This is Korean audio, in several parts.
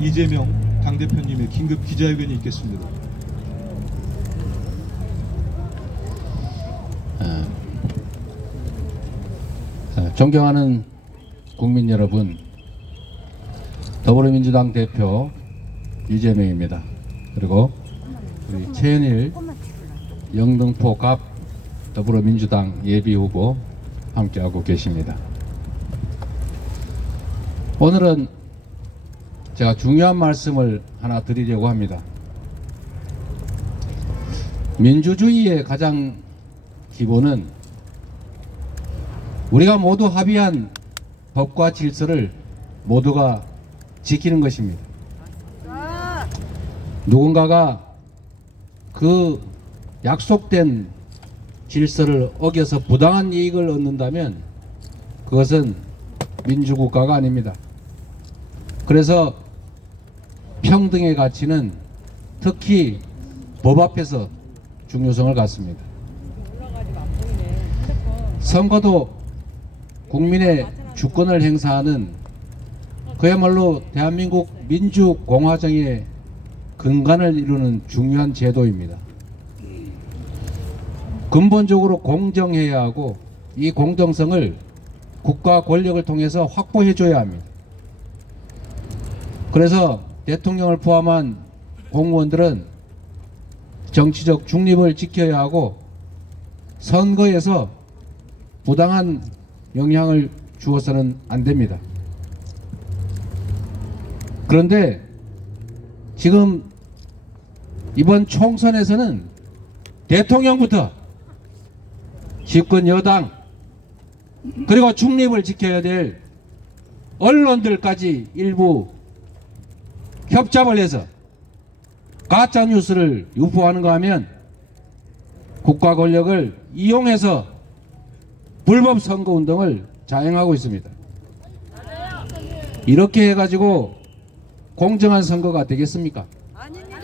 이재명 당대표님의 긴급 기자회견이 있겠습니다. 존경하는 국민 여러분, 더불어민주당 대표 이재명입니다. 그리고 우리 최현일 영등포 갑 더불어민주당 예비후보 함께하고 계십니다. 오늘은 제가 중요한 말씀을 하나 드리려고 합니다. 민주주의의 가장 기본은 우리가 모두 합의한 법과 질서를 모두가 지키는 것입니다. 누군가가 그 약속된 질서를 어겨서 부당한 이익을 얻는다면 그것은 민주국가가 아닙니다. 그래서 평등의 가치는 특히 법 앞에서 중요성을 갖습니다. 선거도 국민의 주권을 행사하는 그야말로 대한민국 민주공화정의 근간을 이루는 중요한 제도입니다. 근본적으로 공정해야 하고 이 공정성을 국가 권력을 통해서 확보해 줘야 합니다. 그래서 대통령을 포함한 공무원들은 정치적 중립을 지켜야 하고 선거에서 부당한 영향을 주어서는 안 됩니다. 그런데 지금 이번 총선에서는 대통령부터 집권 여당 그리고 중립을 지켜야 될 언론들까지 일부 협잡을 해서 가짜 뉴스를 유포하는가 하면 국가 권력을 이용해서 불법 선거 운동을 자행하고 있습니다. 이렇게 해가지고 공정한 선거가 되겠습니까? 아닙니다.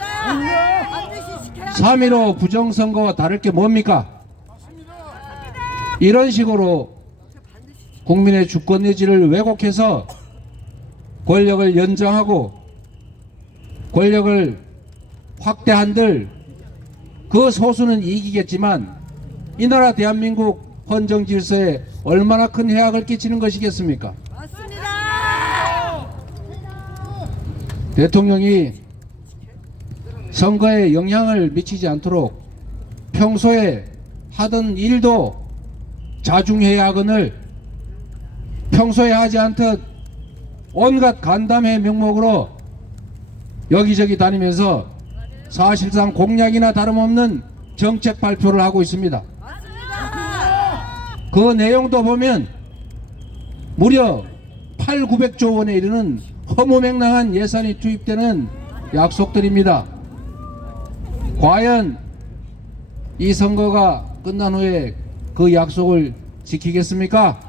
반드시 지켜야 3.15 부정선거와 다를 게 뭡니까? 이런 식으로 국민의 주권 의지를 왜곡해서 권력을 연장하고 권력을 확대한들 그 소수는 이기겠지만 이 나라 대한민국 헌정 질서에 얼마나 큰 해악을 끼치는 것이겠습니까? 맞습니다. 대통령이 선거에 영향을 미치지 않도록 평소에 하던 일도 자중해야 하거늘 평소에 하지 않듯 온갖 간담회 명목으로 여기저기 다니면서 사실상 공약이나 다름없는 정책 발표를 하고 있습니다. 그 내용도 보면 무려 8,900조 원에 이르는 허무맹랑한 예산이 투입되는 약속들입니다. 과연 이 선거가 끝난 후에 그 약속을 지키겠습니까?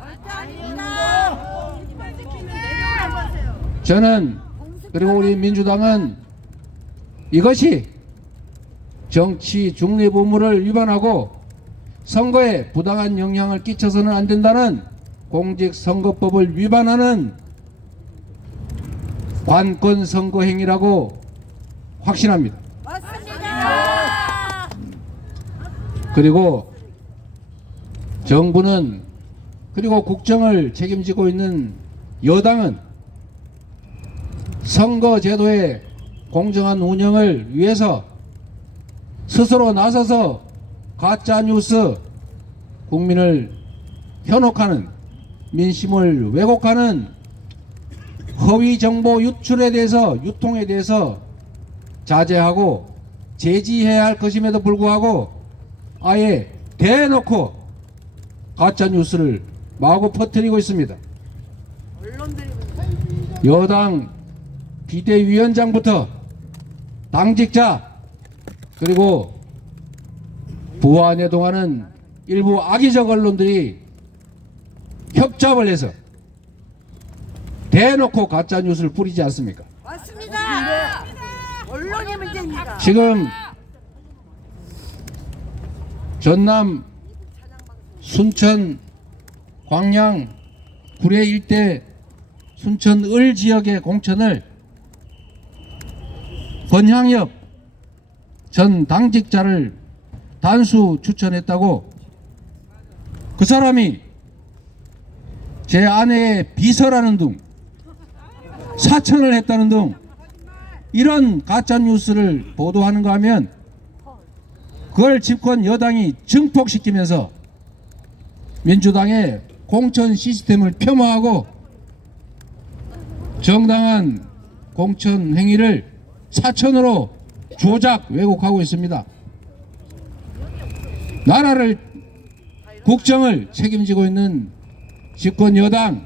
저는 그리고 우리 민주당은 이것이 정치 중립 의무를 위반하고 선거에 부당한 영향을 끼쳐서는 안 된다는 공직선거법을 위반하는 관권 선거 행위라고 확신합니다. 맞습니다. 그리고 정부는 그리고 국정을 책임지고 있는 여당은 선거제도의 공정한 운영을 위해서 스스로 나서서 가짜뉴스 국민을 현혹하는 민심을 왜곡하는 허위정보 유출에 대해서 유통에 대해서 자제하고 제지해야 할 것임에도 불구하고 아예 대놓고 가짜뉴스를 마구 퍼뜨리고 있습니다. 여당 비대위원장부터 당직자 그리고 부하 내동하는 일부 악의적 언론들이 협잡을 해서 대놓고 가짜뉴스를 뿌리지 않습니까? 맞습니다. 언론의 문제입니다. 지금 전남, 순천, 광양, 구례 일대 순천 을 지역의 공천을 권향엽 전 당직자를 단수 추천했다고 그 사람이 제 아내의 비서라는 등 사천을 했다는 등 이런 가짜 뉴스를 보도하는가 하면 그걸 집권 여당이 증폭시키면서 민주당의 공천 시스템을 폄하하고 정당한 공천 행위를 사천으로 조작 왜곡하고 있습니다. 나라를 국정을 책임지고 있는 집권 여당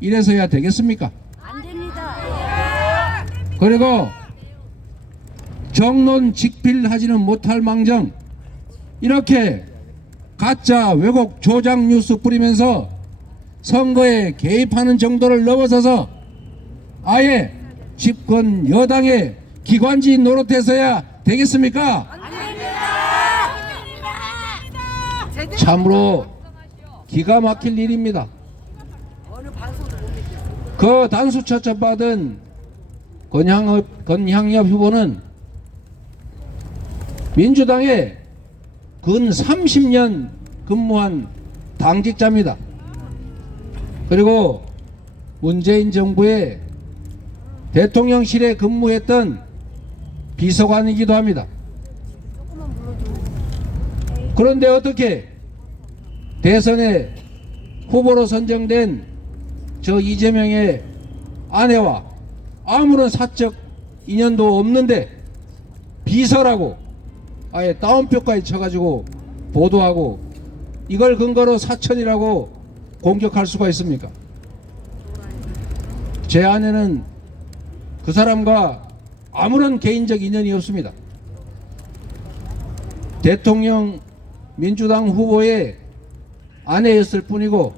이래서야 되겠습니까? 안 됩니다. 그리고 정론 직필하지는 못할 망정 이렇게 가짜 왜곡 조작 뉴스 뿌리면서 선거에 개입하는 정도를 넘어서서 아예 집권 여당의 기관지 노릇해서야 되겠습니까? 안 됩니다. 참으로 기가 막힐 일입니다. 어느 방송도 못 믿겠어. 그 단수 처첩받은 권향엽 후보는 민주당에 근 30년 근무한 당직자입니다. 그리고 문재인 정부의 대통령실에 근무했던 비서관이기도 합니다. 그런데 어떻게 대선에 후보로 선정된 저 이재명의 아내와 아무런 사적 인연도 없는데 비서라고 아예 다운표까지 쳐가지고 보도하고 이걸 근거로 사천이라고 공격할 수가 있습니까? 제 아내는 그 사람과 아무런 개인적 인연이 없습니다. 대통령 민주당 후보의 아내였을 뿐이고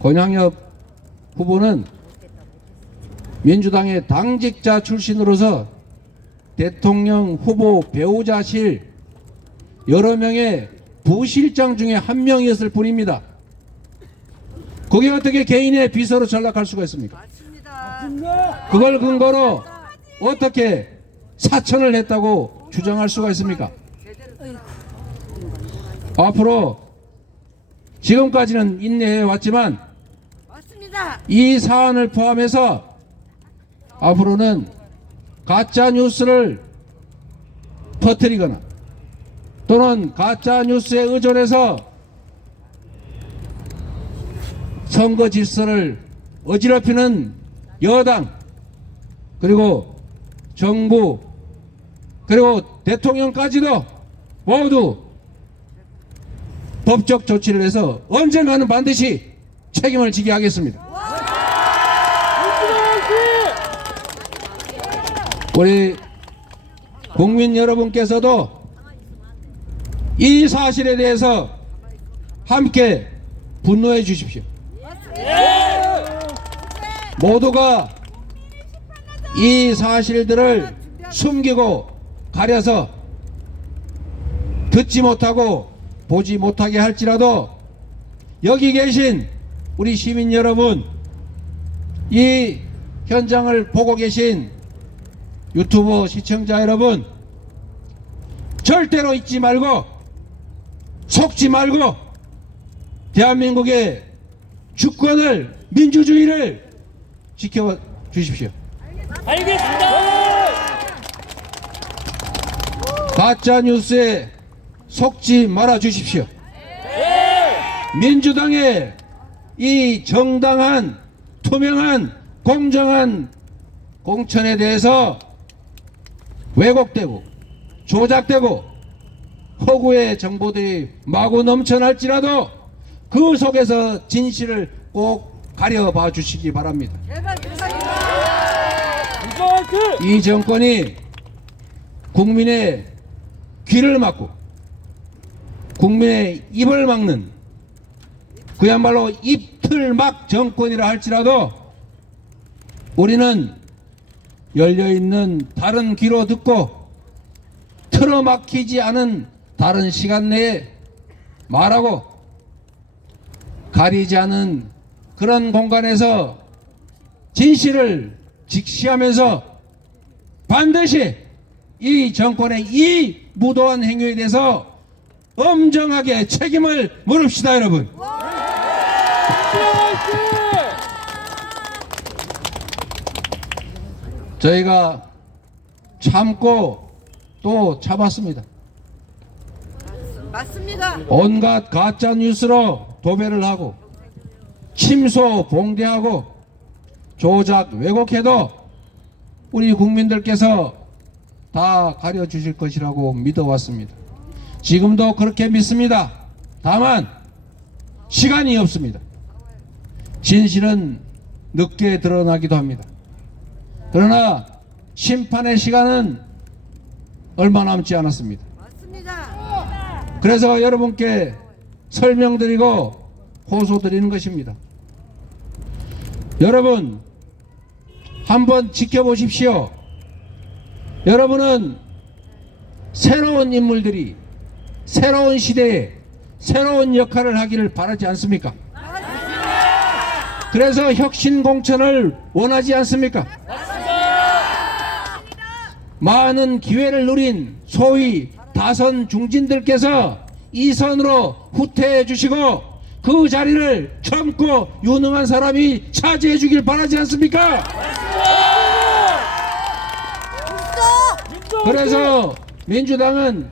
권향엽 후보는 민주당의 당직자 출신으로서 대통령 후보 배우자실 여러 명의 부실장 중에 한 명이었을 뿐입니다. 그게 어떻게 개인의 비서로 전락할 수가 있습니까? 맞습니다. 그걸 근거로 어떻게 사천을 했다고 주장할 수가 있습니까? 앞으로 지금까지는 인내해 왔지만 맞습니다. 이 사안을 포함해서 앞으로는 가짜 뉴스를 퍼뜨리거나 또는 가짜 뉴스에 의존해서 선거 질서를 어지럽히는 여당 그리고 정부 그리고 대통령까지도 모두 법적 조치를 해서 언젠가는 반드시 책임을 지게 하겠습니다. 우리 국민 여러분께서도 이 사실에 대해서 함께 분노해 주십시오. 모두가 이 사실들을 숨기고 가려서 듣지 못하고 보지 못하게 할지라도 여기 계신 우리 시민 여러분, 이 현장을 보고 계신 유튜브 시청자 여러분, 절대로 잊지 말고 속지 말고 대한민국의 주권을 민주주의를 지켜 주십시오. 알겠습니다. 가짜 뉴스에 속지 말아 주십시오. 민주당의 이 정당한 투명한 공정한 공천에 대해서 왜곡되고 조작되고 허구의 정보들이 마구 넘쳐날지라도 그 속에서 진실을 꼭 가려봐 주시기 바랍니다. 이 정권이 국민의 귀를 막고 국민의 입을 막는 그야말로 입틀막 정권이라 할지라도 우리는 열려있는 다른 귀로 듣고 틀어막히지 않은 다른 시간 내에 말하고 가리지 않은 그런 공간에서 진실을 직시하면서 반드시 이 정권의 이 무도한 행위에 대해서 엄정하게 책임을 물읍시다, 여러분. 저희가 참고 또 참았습니다. 맞습니다. 온갖 가짜 뉴스로 도배를 하고 침소 봉대하고 조작 왜곡해도 우리 국민들께서 다 가려주실 것이라고 믿어왔습니다. 지금도 그렇게 믿습니다. 다만 시간이 없습니다. 진실은 늦게 드러나기도 합니다. 그러나 심판의 시간은 얼마 남지 않았습니다. 맞습니다. 그래서 여러분께 설명드리고 호소드리는 것입니다. 여러분 한번 지켜보십시오. 여러분은 새로운 인물들이 새로운 시대에 새로운 역할을 하기를 바라지 않습니까? 그래서 혁신 공천을 원하지 않습니까? 많은 기회를 누린 소위 다선 중진들께서 이 선으로 후퇴해 주시고 그 자리를 젊고 유능한 사람이 차지해 주길 바라지 않습니까? 그래서 민주당은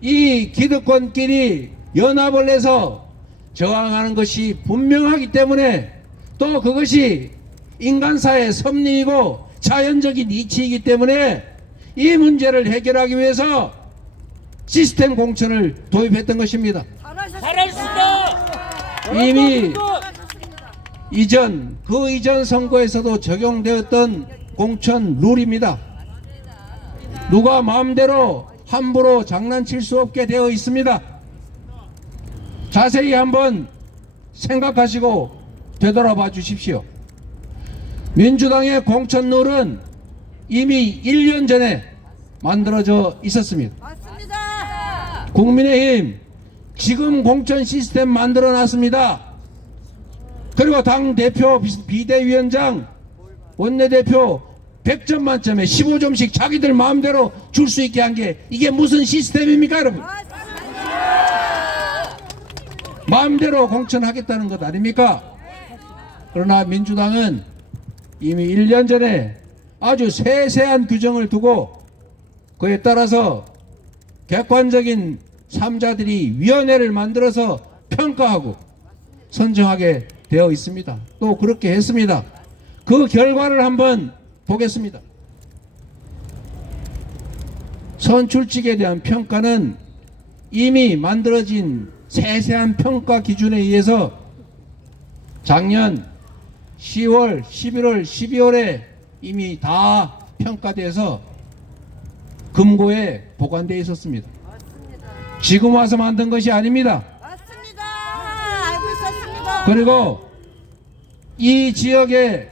이 기득권끼리 연합을 해서 저항하는 것이 분명하기 때문에 또 그것이 인간사의 섭리이고 자연적인 이치이기 때문에 이 문제를 해결하기 위해서 시스템 공천을 도입했던 것입니다. 잘하셨습니다. 이미 그 이전 선거에서도 적용되었던 공천 룰입니다. 누가 마음대로 함부로 장난칠 수 없게 되어 있습니다. 자세히 한번 생각하시고 되돌아봐 주십시오. 민주당의 공천 룰은 이미 1년 전에 만들어져 있었습니다. 맞습니다. 국민의힘 지금 공천 시스템 만들어 놨습니다. 그리고 당대표, 비대위원장, 원내대표 100점 만점에 15점씩 자기들 마음대로 줄 수 있게 한 게 이게 무슨 시스템입니까, 여러분? 마음대로 공천하겠다는 것 아닙니까? 그러나 민주당은 이미 1년 전에 아주 세세한 규정을 두고 그에 따라서 객관적인 3자들이 위원회를 만들어서 평가하고 선정하게 되어 있습니다. 또 그렇게 했습니다. 그 결과를 한번 보겠습니다. 선출직에 대한 평가는 이미 만들어진 세세한 평가 기준에 의해서 작년 10월, 11월, 12월에 이미 다 평가돼서 금고에 보관되어 있었습니다. 지금 와서 만든 것이 아닙니다. 맞습니다. 알고 있었습니다. 그리고 이 지역에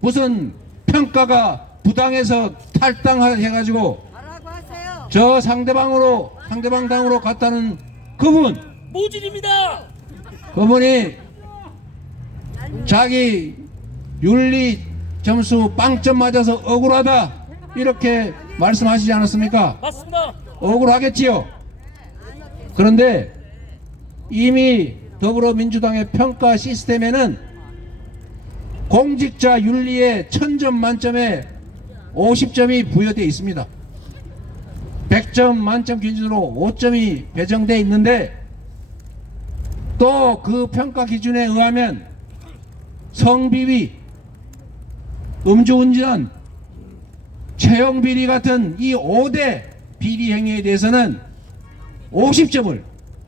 무슨 평가가 부당해서 탈당해가지고 뭐라고 하세요? 저 상대방 당으로 갔다는 그분, 모질입니다. 그분이 자기 윤리 점수 빵점 맞아서 억울하다 이렇게 말씀하시지 않았습니까? 맞습니다. 억울하겠지요. 그런데 이미 더불어민주당의 평가 시스템에는 공직자 윤리에 1000점 만점에 50점이 부여되어 있습니다. 100점 만점 기준으로 5점이 배정되어 있는데 또 그 평가 기준에 의하면 성비위, 음주운전, 채용비리 같은 이 5대 비리 행위에 대해서는 50점을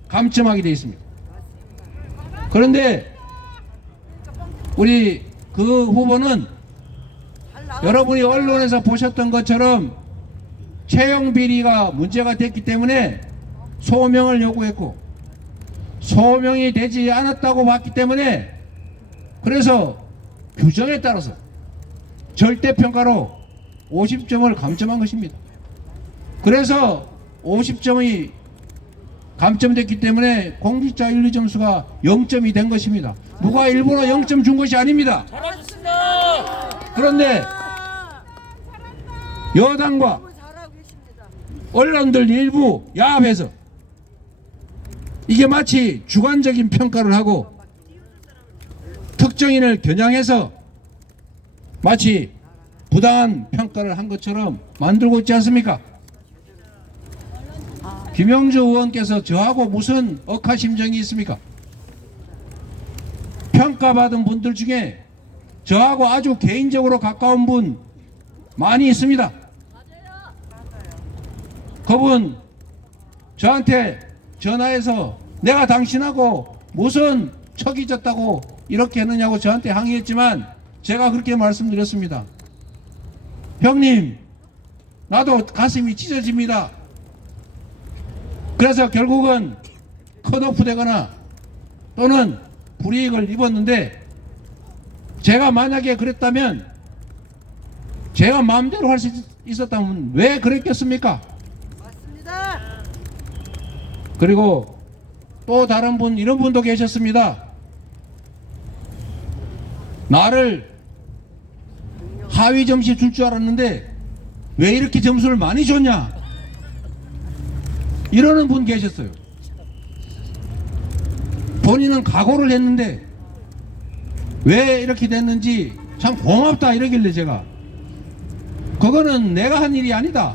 감점하게 되어 있습니다. 그런데 우리 그 후보는 여러분이 언론에서 보셨던 것처럼 채용비리가 문제가 됐기 때문에 소명을 요구했고 소명이 되지 않았다고 봤기 때문에 그래서 규정에 따라서 절대평가로 50점을 감점한 것입니다. 그래서 50점이 감점됐기 때문에 공직자 윤리 점수가 0점이 된 것입니다. 누가 일부러 0점 준 것이 아닙니다. 잘하셨습니다. 그런데 여당과 너무 잘하고 계십니다. 언론들 일부 야합해서 이게 마치 주관적인 평가를 하고 특정인을 겨냥해서 마치 부당한 평가를 한 것처럼 만들고 있지 않습니까? 김영주 의원께서 저하고 무슨 억하심정이 있습니까? 평가받은 분들 중에 저하고 아주 개인적으로 가까운 분 많이 있습니다. 그분 저한테 전화해서 내가 당신하고 무슨 척이 졌다고 이렇게 했느냐고 저한테 항의했지만 제가 그렇게 말씀드렸습니다. 형님, 나도 가슴이 찢어집니다. 그래서 결국은 컷오프 되거나 또는 불이익을 입었는데 제가 만약에 그랬다면 제가 마음대로 할 수 있었다면 왜 그랬겠습니까? 맞습니다. 그리고 또 다른 분, 이런 분도 계셨습니다. 나를 하위 점수 줄 줄 알았는데 왜 이렇게 점수를 많이 줬냐, 이러는 분 계셨어요. 본인은 각오를 했는데 왜 이렇게 됐는지 참 고맙다 이러길래 제가, 그거는 내가 한 일이 아니다,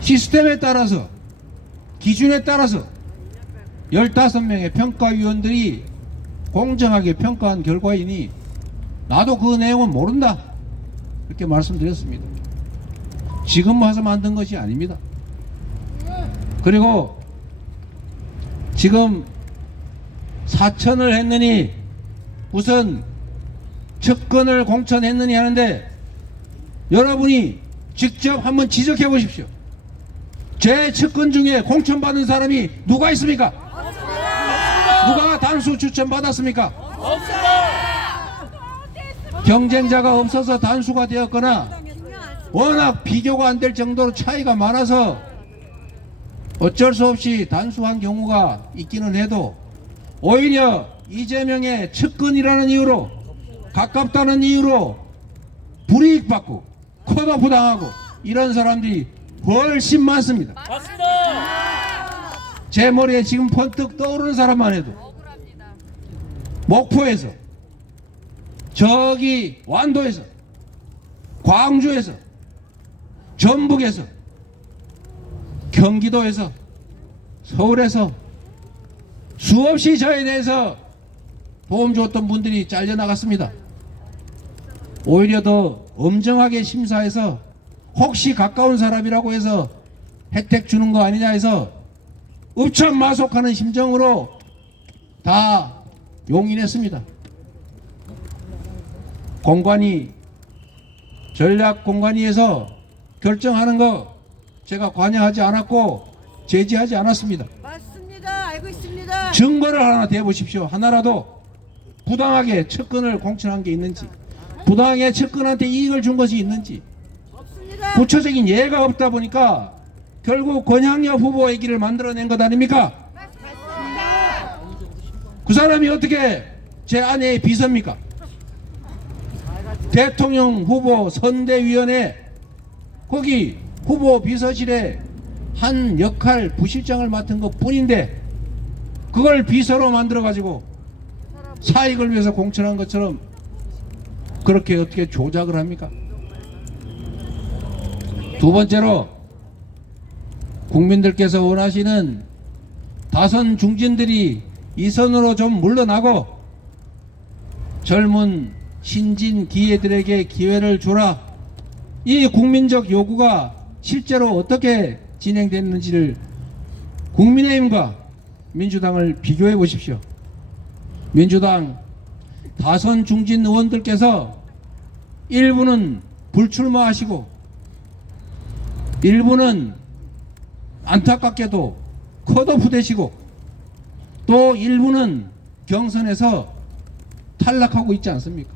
시스템에 따라서 기준에 따라서 15명의 평가위원들이 공정하게 평가한 결과이니 나도 그 내용은 모른다, 이렇게 말씀드렸습니다. 지금 와서 만든 것이 아닙니다. 그리고 지금 사천을 했느니 무슨 측근을 공천했느니 하는데 여러분이 직접 한번 지적해 보십시오. 제 측근 중에 공천받은 사람이 누가 있습니까? 누가 단수 추천 받았습니까? 경쟁자가 없어서 단수가 되었거나 워낙 비교가 안 될 정도로 차이가 많아서 어쩔 수 없이 단수한 경우가 있기는 해도 오히려 이재명의 측근이라는 이유로, 가깝다는 이유로 불이익받고 컷오프 당하고 이런 사람들이 훨씬 많습니다. 맞습니다. 제 머리에 지금 번뜩 떠오르는 사람만 해도 목포에서, 저기 완도에서, 광주에서, 전북에서, 경기도에서, 서울에서 수없이 저에 대해서 도움 줬던 분들이 잘려나갔습니다. 오히려 더 엄정하게 심사해서 혹시 가까운 사람이라고 해서 혜택 주는 거 아니냐 해서 읍참마속하는 심정으로 다 용인했습니다. 공관위, 전략공관위에서 결정하는 거 제가 관여하지 않았고 제지하지 않았습니다. 맞습니다. 알고 있습니다. 증거를 하나 대보십시오. 하나라도 부당하게 측근을 공천한 게 있는지, 부당하게 측근한테 이익을 준 것이 있는지 없습니다. 구체적인 예가 없다 보니까 결국 권향엽 후보 얘기를 만들어낸 것 아닙니까? 맞습니다. 그 사람이 어떻게 제 아내의 비서입니까? 대통령 후보 선대위원회 거기 후보 비서실에 한 역할 부실장을 맡은 것 뿐인데 그걸 비서로 만들어 가지고 사익을 위해서 공천한 것처럼 그렇게 어떻게 조작을 합니까? 두 번째로 국민들께서 원하시는 다선 중진들이 이 선으로 좀 물러나고 젊은 신진 기회들에게 기회를 주라, 이 국민적 요구가 실제로 어떻게 진행됐는지를 국민의힘과 민주당을 비교해 보십시오. 민주당 다선 중진 의원들께서 일부는 불출마하시고 일부는 안타깝게도 컷오프 되시고 또 일부는 경선에서 탈락하고 있지 않습니까?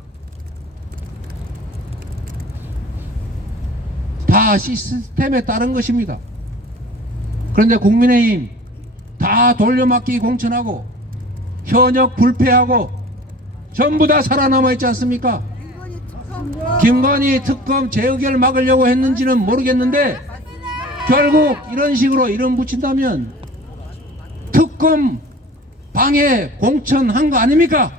다 시스템에 따른 것입니다. 그런데 국민의힘 다 돌려막기 공천하고 현역 불패하고 전부 다 살아남아 있지 않습니까? 이번이 특검 김건희 특검 재의결 막으려고 했는지는 모르겠는데 결국 이런 식으로 이름 붙인다면 특검 방해 공천한 거 아닙니까?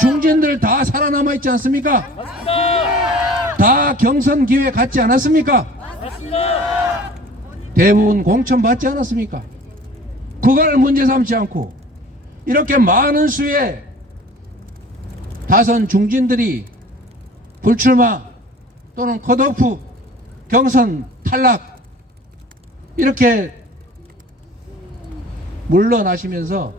중진들 다 살아남아 있지 않습니까? 다 경선 기회 갖지 않았습니까? 대부분 공천 받지 않았습니까? 그걸 문제 삼지 않고 이렇게 많은 수의 다선 중진들이 불출마 또는 컷오프 경선 탈락 이렇게 물러나시면서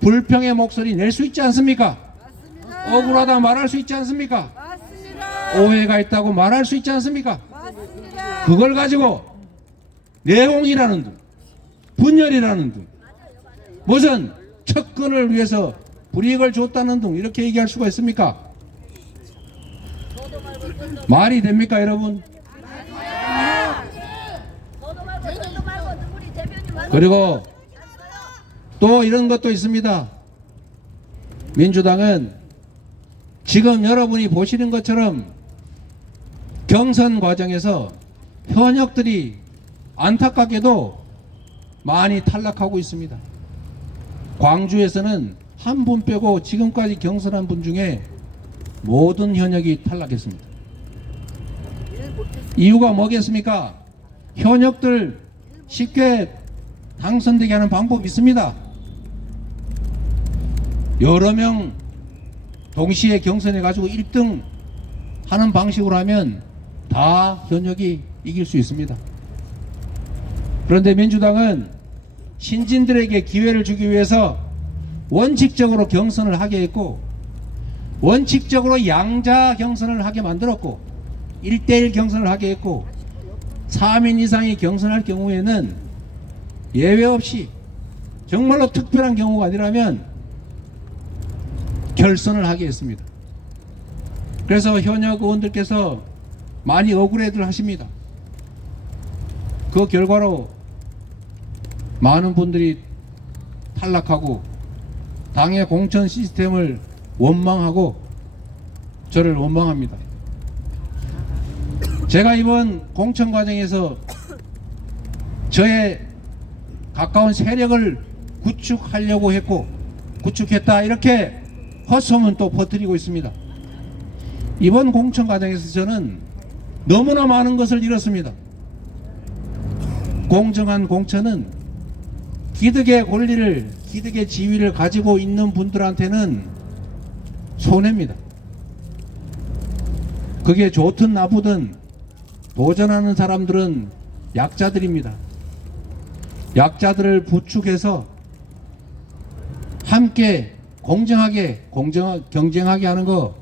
불평의 목소리 낼 수 있지 않습니까? 맞습니다. 억울하다 말할 수 있지 않습니까? 맞습니다. 오해가 있다고 말할 수 있지 않습니까? 맞습니다. 그걸 가지고 내홍이라는 등 분열이라는 등 무슨 척근을 위해서 불이익을 줬다는 등 이렇게 얘기할 수가 있습니까? 말이 됩니까 여러분? 그리고 또 이런 것도 있습니다. 민주당은 지금 여러분이 보시는 것처럼 경선 과정에서 현역들이 안타깝게도 많이 탈락하고 있습니다. 광주에서는 한 분 빼고 지금까지 경선한 분 중에 모든 현역이 탈락했습니다. 이유가 뭐겠습니까? 현역들 쉽게 당선되게 하는 방법이 있습니다. 여러 명 동시에 경선해 가지고 1등 하는 방식으로 하면 다 현역이 이길 수 있습니다. 그런데 민주당은 신진들에게 기회를 주기 위해서 원칙적으로 경선을 하게 했고 원칙적으로 양자 경선을 하게 만들었고 1대1 경선을 하게 했고 3인 이상이 경선할 경우에는 예외 없이 정말로 특별한 경우가 아니라면 결선을 하게 했습니다. 그래서 현역 의원들께서 많이 억울해들 하십니다. 그 결과로 많은 분들이 탈락하고 당의 공천 시스템을 원망하고 저를 원망합니다. 제가 이번 공천 과정에서 저의 가까운 세력을 구축하려고 했고 구축했다 이렇게 헛소문 또 퍼뜨리고 있습니다. 이번 공천 과정에서 저는 너무나 많은 것을 잃었습니다. 공정한 공천은 기득의 권리를 기득의 지위를 가지고 있는 분들한테는 손해입니다. 그게 좋든 나쁘든 도전하는 사람들은 약자들입니다. 약자들을 부축해서 함께 공정하게 경쟁하게 하는 거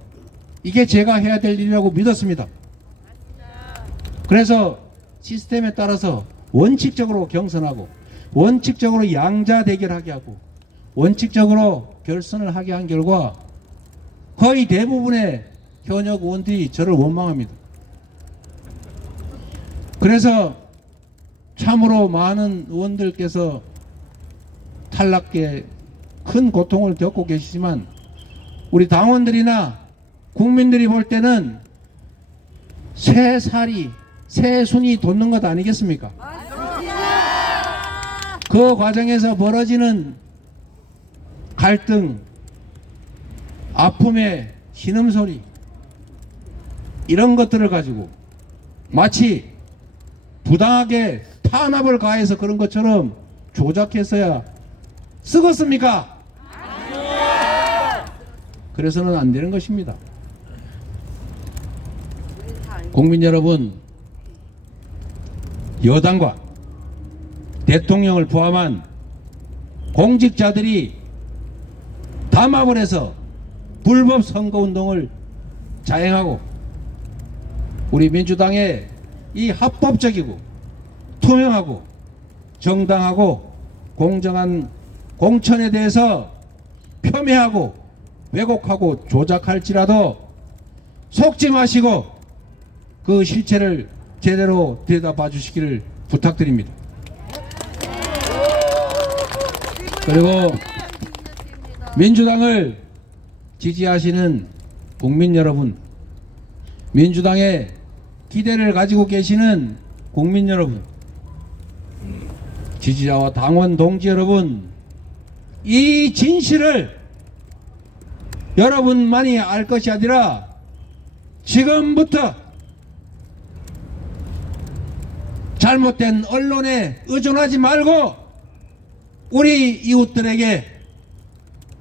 이게 제가 해야 될 일이라고 믿었습니다. 그래서 시스템에 따라서 원칙적으로 경선하고 원칙적으로 양자 대결하게 하고 원칙적으로 결선을 하게 한 결과 거의 대부분의 현역 의원들이 저를 원망합니다. 그래서 참으로 많은 의원들께서 탈락에 큰 고통을 겪고 계시지만 우리 당원들이나 국민들이 볼 때는 새살이 새순이 돋는 것 아니겠습니까? 그 과정에서 벌어지는 갈등, 아픔의 신음소리 이런 것들을 가지고 마치 부당하게 탄압을 가해서 그런 것처럼 조작해서야 쓰겠습니까? 그래서는 안 되는 것입니다. 국민 여러분, 여당과 대통령을 포함한 공직자들이 담합을 해서 불법 선거운동을 자행하고 우리 민주당의 이 합법적이고 투명하고 정당하고 공정한 공천에 대해서 폄훼하고 왜곡하고 조작할지라도 속지 마시고 그 실체를 제대로 들여다봐 주시기를 부탁드립니다. 그리고 민주당을 지지하시는 국민 여러분, 민주당에 기대를 가지고 계시는 국민 여러분, 지지자와 당원 동지 여러분, 이 진실을 여러분만이 알 것이 아니라 지금부터 잘못된 언론에 의존하지 말고 우리 이웃들에게,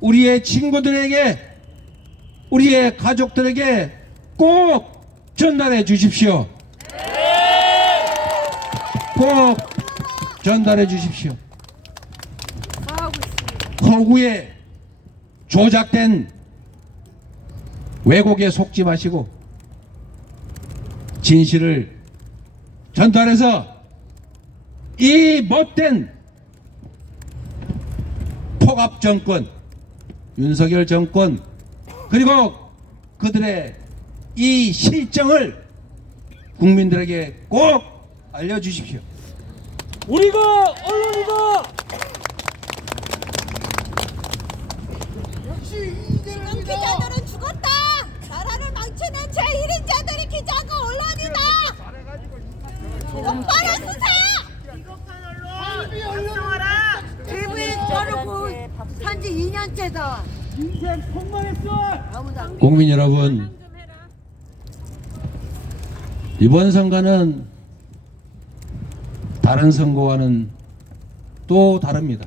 우리의 친구들에게, 우리의 가족들에게 꼭 전달해 주십시오. 꼭 전달해 주십시오. 허구에 조작된 왜곡에 속지 마시고 진실을 전달해서 이 못된 폭압 정권, 윤석열 정권, 그리고 그들의 이 실정을 국민들에게 꼭 알려주십시오. 우리가 언론이다. 지금 기자들은 죽었다. 나라를 망치는 제1인자들이 기자고 언론이다. 똑바로 쓰세요. 비겁한 언론 활성화라. TV에 저러고 산지 2년째다. 인생 폭망했어. 아무도 안 국민 여러분, 이번 선거는 다른 선거와는 또 다릅니다.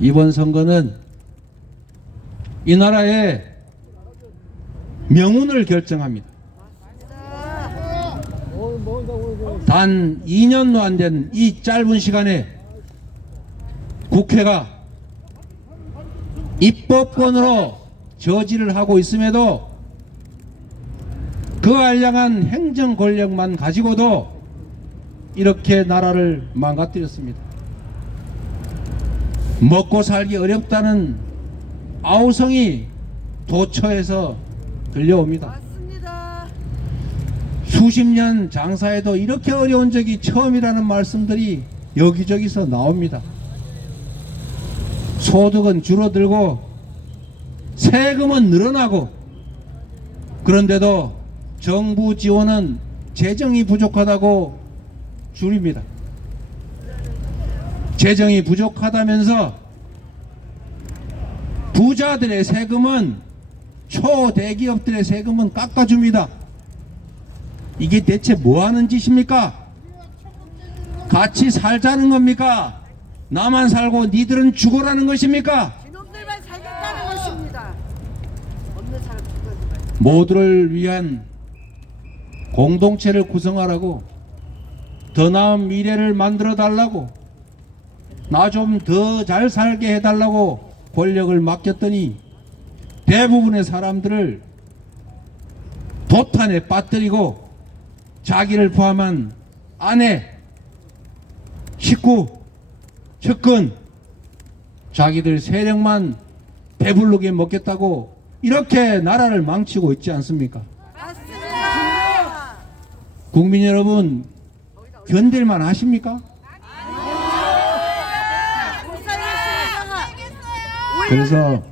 이번 선거는 이 나라의 명운을 결정합니다. 단 2년도 안 된 이 짧은 시간에 국회가 입법권으로 저지를 하고 있음에도 그 알량한 행정 권력만 가지고도 이렇게 나라를 망가뜨렸습니다. 먹고 살기 어렵다는 아우성이 도처에서 들려옵니다. 맞습니다. 수십 년 장사해도 이렇게 어려운 적이 처음이라는 말씀들이 여기저기서 나옵니다. 소득은 줄어들고 세금은 늘어나고, 그런데도 정부 지원은 재정이 부족하다고 줄입니다. 재정이 부족하다면서 부자들의 세금은, 초대기업들의 세금은 깎아줍니다. 이게 대체 뭐하는 짓입니까? 같이 살자는 겁니까? 나만 살고 니들은 죽어라는 것입니까? 이놈들만 살겠다는 것입니다. 없는 사람 죽어주면. 모두를 위한 공동체를 구성하라고, 더 나은 미래를 만들어 달라고, 나 좀 더 잘 살게 해달라고 권력을 맡겼더니 대부분의 사람들을 도탄에 빠뜨리고 자기를 포함한 아내, 식구, 측근, 자기들 세력만 배부르게 먹겠다고 이렇게 나라를 망치고 있지 않습니까? 맞습니다. 국민 여러분, 견딜만 하십니까? 그래서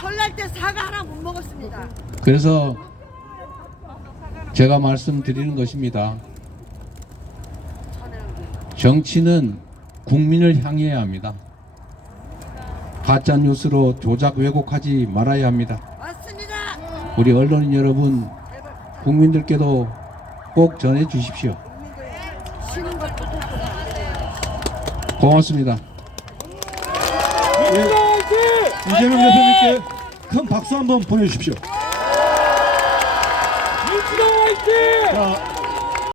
설날 때 사과 하나 못 먹었습니다. 제가 말씀드리는 것입니다. 정치는 국민을 향해야 합니다. 가짜 뉴스로 조작 왜곡하지 말아야 합니다. 맞습니다. 우리 언론인 여러분, 국민들께도 꼭 전해 주십시오. 쉬는 것도 고맙습니다. 이재명 대표님께 큰 박수 한번 보내주십시오. 민주당 화이팅! 자,